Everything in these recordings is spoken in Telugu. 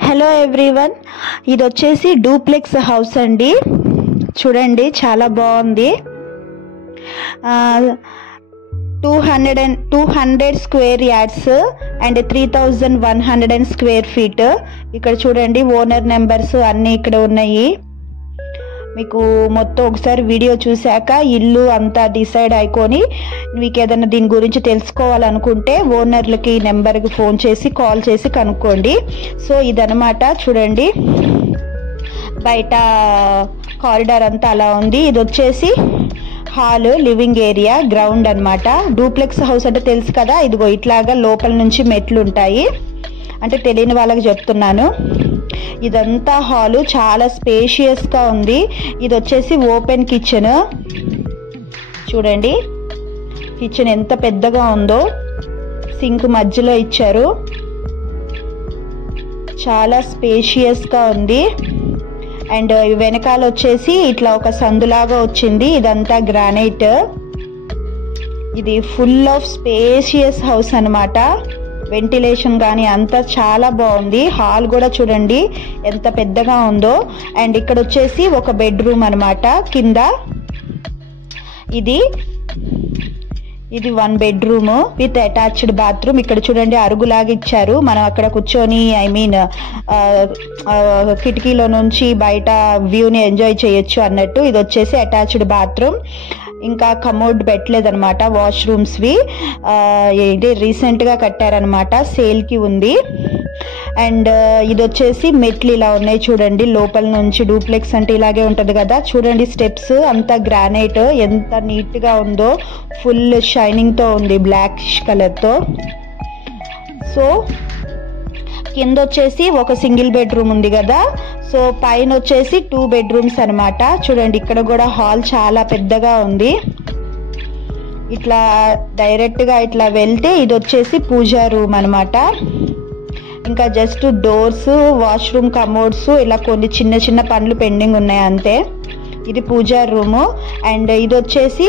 హలో ఎవ్రీవన్, ఇది వచ్చేసి డూప్లెక్స్ హౌస్ అండి. చూడండి చాలా బాగుంది. 200 square yards and 3100 square feet. ఇక్కడ చూడండి ఓనర్ నెంబర్స్ అన్నీ ఇక్కడ ఉన్నాయి. మీకు మొత్తం ఒకసారి వీడియో చూశాక ఇల్లు అంతా డిసైడ్ అయికొని మీకు ఏదైనా దీని గురించి తెలుసుకోవాలనుకుంటే ఓనర్లకి నెంబర్కి ఫోన్ చేసి కాల్ చేసి కనుక్కోండి. సో ఇదనమాట, చూడండి బయట కారిడార్ అంతా అలా ఉంది. ఇది వచ్చేసి హాల్, లివింగ్ ఏరియా, గ్రౌండ్ అనమాట. డూప్లెక్స్ హౌస్ అంటే తెలుసు కదా, ఇదిగో ఇట్లాగా లోపల నుంచి మెట్లు ఉంటాయి. అంటే తెలియని వాళ్ళకి చెప్తున్నాను. ఇదంతా హాలు, చాలా స్పేషియస్గా ఉంది. ఇది వచ్చేసి ఓపెన్ కిచెన్. చూడండి కిచెన్ ఎంత పెద్దగా ఉందో, సింక్ మధ్యలో ఇచ్చారు. చాలా స్పేషియస్గా ఉంది. అండ్ వెనకాల వచ్చేసి ఇట్లా ఒక సందులాగా వచ్చింది. ఇదంతా గ్రానైట్. ఇది ఫుల్ ఆఫ్ స్పేషియస్ హౌస్ అనమాట. వెంటిలేషన్ కానీ అంతా చాలా బాగుంది. హాల్ కూడా చూడండి ఎంత పెద్దగా ఉందో. అండ్ ఇక్కడ వచ్చేసి ఒక బెడ్రూమ్ అనమాట కింద. ఇది 1 బెడ్రూమ్ విత్ అటాచ్డ్ బాత్రూమ్. ఇక్కడ చూడండి అరుగులాగా ఇచ్చారు. మనం అక్కడ కూర్చొని కిటికీలో నుంచి బయట వ్యూని ఎంజాయ్ చేయొచ్చు అన్నట్టు. ఇది వచ్చేసి అటాచ్డ్ బాత్రూమ్. ఇంకా కమోడ్ పెట్టలేదనమాట, వాష్రూమ్స్వి. ఇది రీసెంట్గా కట్టారనమాట, సేల్కి ఉంది. అండ్ ఇది వచ్చేసి మెట్లు ఇలా ఉన్నాయి చూడండి లోపల నుంచి. డూప్లెక్స్ అంటే ఇలాగే ఉంటుంది కదా. చూడండి స్టెప్స్ అంతా గ్రానైట్, ఎంత నీట్గా ఉందో. ఫుల్ షైనింగ్తో ఉంది, బ్లాక్ కలర్తో. సో కింద వచ్చేసి ఒక సింగిల్ బెడ్రూమ్ ఉంది కదా. సో పైన వచ్చేసి 2 బెడ్రూమ్స్ అనమాట. చూడండి ఇక్కడ కూడా హాల్ చాలా పెద్దగా ఉంది. ఇట్లా డైరెక్ట్గా ఇట్లా వెళ్తే ఇది వచ్చేసి పూజా రూమ్ అనమాట. ఇంకా జస్ట్ డోర్స్, వాష్రూమ్, కమోడ్స్, ఇలా కొన్ని చిన్న చిన్న పనులు పెండింగ్ ఉన్నాయి అంతే. ఇది పూజా రూము. అండ్ ఇది వచ్చేసి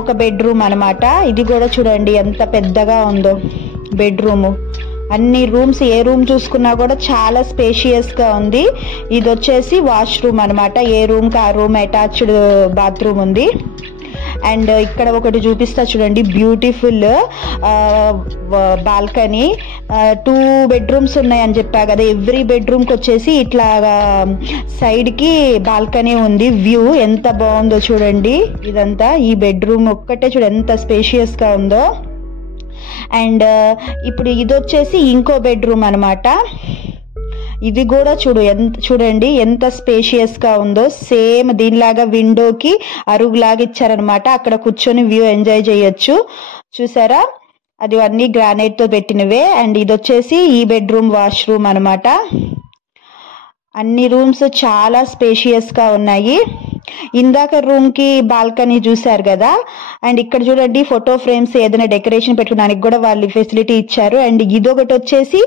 ఒక బెడ్రూమ్ అనమాట. ఇది కూడా చూడండి ఎంత పెద్దగా ఉందో బెడ్రూము. అన్ని రూమ్స్, ఏ రూమ్ చూసుకున్నా కూడా చాలా స్పేషియస్గా ఉంది. ఇది వచ్చేసి వాష్రూమ్ అనమాట. ఏ రూమ్కి ఆ రూమ్ అటాచ్డ్ బాత్రూమ్ ఉంది. అండ్ ఇక్కడ ఒకటి చూపిస్తా చూడండి, బ్యూటిఫుల్ బాల్కనీ. 2 బెడ్రూమ్స్ ఉన్నాయని చెప్పా కదా. ఎవ్రీ బెడ్రూమ్కి వచ్చేసి ఇట్లా సైడ్కి బాల్కనీ ఉంది. వ్యూ ఎంత బాగుందో చూడండి. ఇదంతా ఈ బెడ్రూమ్ ఒక్కటే చూడండి ఎంత స్పేషియస్గా ఉందో. అండ్ ఇప్పుడు ఇది వచ్చేసి ఇంకో బెడ్రూమ్ అనమాట. ఇది కూడా చూడండి ఎంత స్పేషియస్గా ఉందో. సేమ్ దీనిలాగా విండోకి అరుగులాగా ఇచ్చారనమాట. అక్కడ కూర్చొని వ్యూ ఎంజాయ్ చేయొచ్చు. చూసారా, అది అన్నీ గ్రానైట్తో పెట్టినవే. అండ్ ఇది వచ్చేసి ఈ బెడ్రూమ్ వాష్రూమ్ అనమాట. అన్ని రూమ్స్ చాలా స్పేషియస్గా ఉన్నాయి. ఇందాక రూమ్కి బాల్కనీ చూసారు కదా. అండ్ ఇక్కడ చూడండి ఫోటో ఫ్రేమ్స్, ఏదైనా డెకరేషన్ పెట్టుకోవడానికి కూడా వాళ్ళు ఫెసిలిటీ ఇచ్చారు. అండ్ ఇదొకటి వచ్చేసి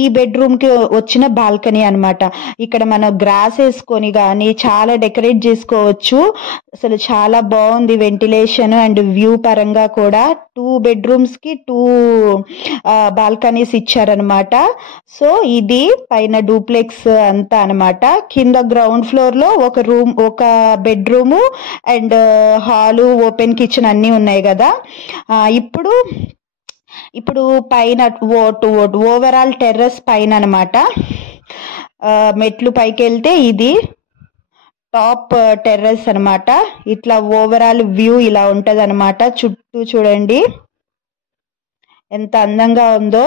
ఈ బెడ్రూమ్కి వచ్చిన బాల్కనీ అనమాట. ఇక్కడ మనం గ్రాస్ వేసుకొని కానీ చాలా డెకరేట్ చేసుకోవచ్చు. అసలు చాలా బాగుంది వెంటిలేషన్ అండ్ వ్యూ పరంగా కూడా. 2 బెడ్రూమ్స్కి 2 బాల్కనీస్ ఇచ్చారనమాట. సో ఇది పైన డూప్లెక్స్ అంతా అనమాట. కింద గ్రౌండ్ ఫ్లోర్లో ఒక రూమ్, ఒక bedroom and hall, open kitchen అన్నీ ఉన్నాయి కదా. ఇప్పుడు పైన ఓవరాల్ టెర్రస్ పైన అనమాట. మెట్లు పైకి వెళ్తే ఇది టాప్ టెర్రస్ అనమాట. ఇట్లా ఓవరాల్ వ్యూ ఇలా ఉంటది అనమాట. చుట్టూ చూడండి ఎంత అందంగా ఉందో.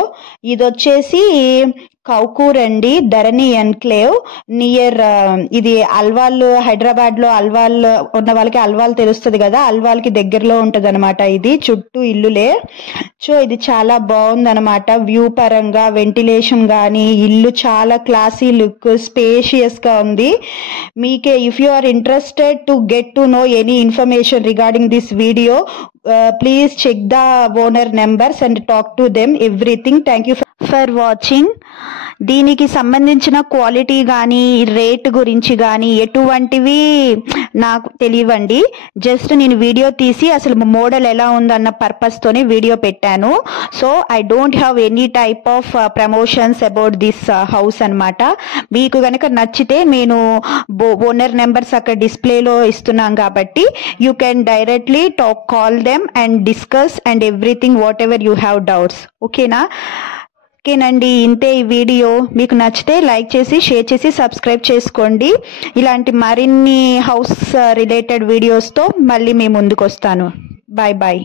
ఇది వచ్చేసి కౌకూర్ అండి, ధరణి ఎన్క్లేవ్ నియర్. ఇది అల్వాల్, హైదరాబాద్ లో అల్వాల్ ఉన్న వాళ్ళకి అల్వాల్ తెలుస్తుంది కదా, అల్వాల్కి దగ్గరలో ఉంటది అనమాట. ఇది చుట్టూ ఇల్లులే. సో ఇది చాలా బాగుంది అనమాట. వ్యూ పరంగా, వెంటిలేషన్ కానీ, ఇల్లు చాలా క్లాసీ లుక్, స్పేషియస్ గా ఉంది. మీకే if you are interested to get to know any information regarding this video, please check the owner numbers and talk to them everything. Thank you for watching. దీనికి సంబంధించిన క్వాలిటీ కానీ రేట్ గురించి కానీ ఎటువంటివి నాకు తెలియవండి. జస్ట్ నేను వీడియో తీసి అసలు మోడల్ ఎలా ఉందన్న పర్పస్తోనే వీడియో పెట్టాను. So I don't have any type of promotions about this house అనమాట. మీకు కనుక నచ్చితే నేను ఓనర్ నెంబర్స్ అక్కడ డిస్ప్లేలో ఇస్తున్నాం కాబట్టి you can directly call them and discuss and everything what ever you have doubts. ఓకేనండి, ఇంతే ఈ వీడియో. మీకు నచ్చితే లైక్ చేసి షేర్ చేసి సబ్స్క్రైబ్ చేసుకోండి. ఇలాంటి మరిన్ని హౌస్ రిలేటెడ్ వీడియోస్తో మళ్ళీ మీ ముందుకు వస్తాను. Bye bye.